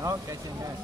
No, käsi on käes.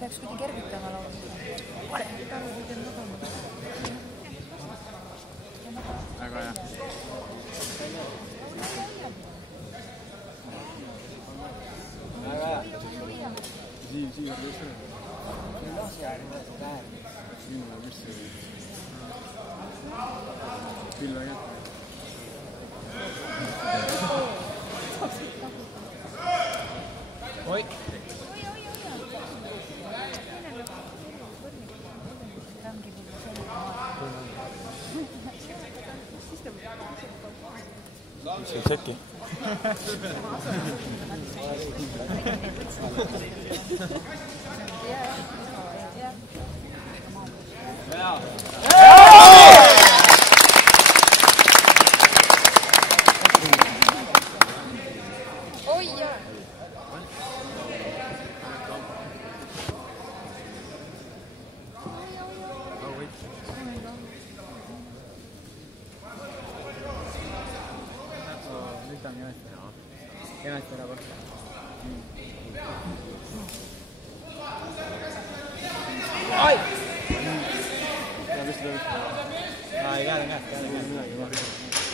Peaks kuidagi kergitama laulda. Väga hea. Väga hea. Siia tõesti. See on lahti äärmiselt väärne. Siin on mis see. Küll väga hea. Oi! See on tšeki. Oi jaa! Nüüd on kenasti ära kohta. Ai! Ja vist lõpuks. Ei käed on käed.